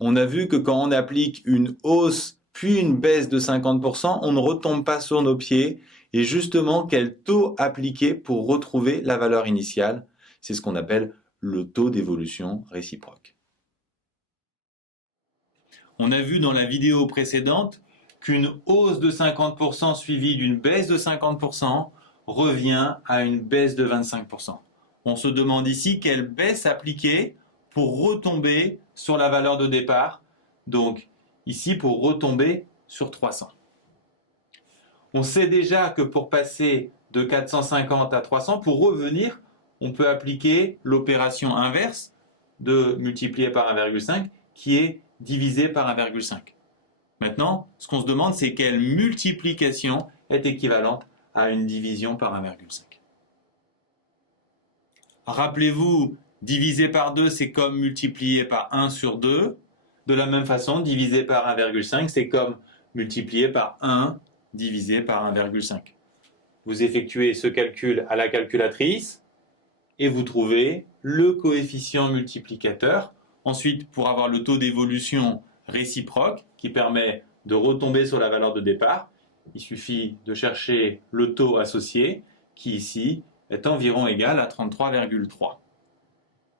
On a vu que quand on applique une hausse puis une baisse de 50%, on ne retombe pas sur nos pieds. Et justement, quel taux appliquer pour retrouver la valeur initiale? C'est ce qu'on appelle le taux d'évolution réciproque. On a vu dans la vidéo précédente qu'une hausse de 50% suivie d'une baisse de 50% revient à une baisse de 25%. On se demande ici quelle baisse appliquer pour retomber sur la valeur de départ. Donc ici pour retomber sur 300. On sait déjà que pour passer de 450 à 300, pour revenir, on peut appliquer l'opération inverse de multiplier par 1,5 qui est divisé par 1,5. Maintenant, ce qu'on se demande, c'est quelle multiplication est équivalente à une division par 1,5. Rappelez-vous, diviser par 2, c'est comme multiplier par 1 sur 2. De la même façon, diviser par 1,5, c'est comme multiplier par 1 divisé par 1,5. Vous effectuez ce calcul à la calculatrice et vous trouvez le coefficient multiplicateur. Ensuite, pour avoir le taux d'évolution réciproque qui permet de retomber sur la valeur de départ, il suffit de chercher le taux associé qui ici est environ égal à 33,3.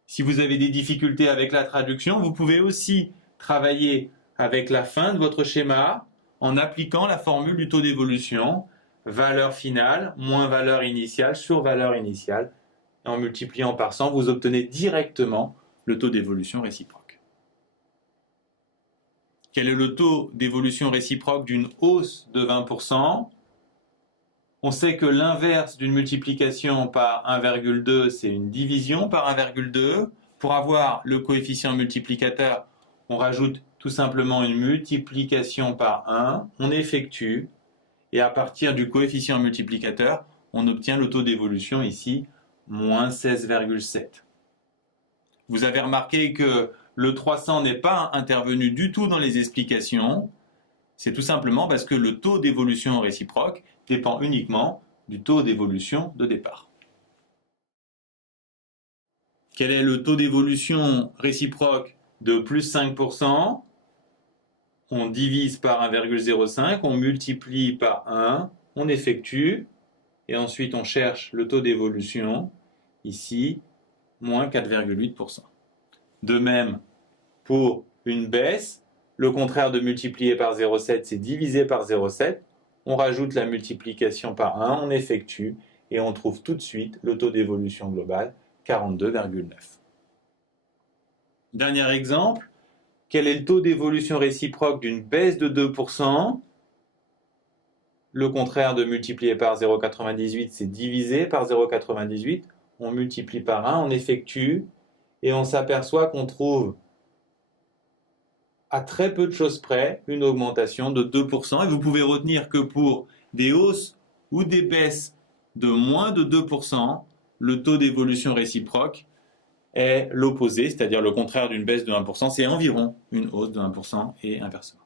Si vous avez des difficultés avec la traduction, vous pouvez aussi travailler avec la fin de votre schéma en appliquant la formule du taux d'évolution, valeur finale moins valeur initiale sur valeur initiale. Et en multipliant par 100, vous obtenez directement le taux d'évolution réciproque. Quel est le taux d'évolution réciproque d'une hausse de 20%? On sait que l'inverse d'une multiplication par 1,2, c'est une division par 1,2. Pour avoir le coefficient multiplicateur, on rajoute tout simplement une multiplication par 1, on effectue, et à partir du coefficient multiplicateur, on obtient le taux d'évolution ici, moins 16,7. Vous avez remarqué que le 300 n'est pas intervenu du tout dans les explications. C'est tout simplement parce que le taux d'évolution réciproque dépend uniquement du taux d'évolution de départ. Quel est le taux d'évolution réciproque de plus 5%? On divise par 1,05, on multiplie par 1, on effectue, et ensuite on cherche le taux d'évolution, ici, moins 4,8%. De même, pour une baisse, le contraire de multiplier par 0,7, c'est diviser par 0,7. On rajoute la multiplication par 1, on effectue, et on trouve tout de suite le taux d'évolution global, 42,9. Dernier exemple, quel est le taux d'évolution réciproque d'une baisse de 2%? Le contraire de multiplier par 0,98, c'est diviser par 0,98. On multiplie par 1, on effectue, et on s'aperçoit qu'on trouve à très peu de choses près une augmentation de 2%. Et vous pouvez retenir que pour des hausses ou des baisses de moins de 2%, le taux d'évolution réciproque est l'opposé, c'est-à-dire le contraire d'une baisse de 1%, c'est environ une hausse de 1% et inversement.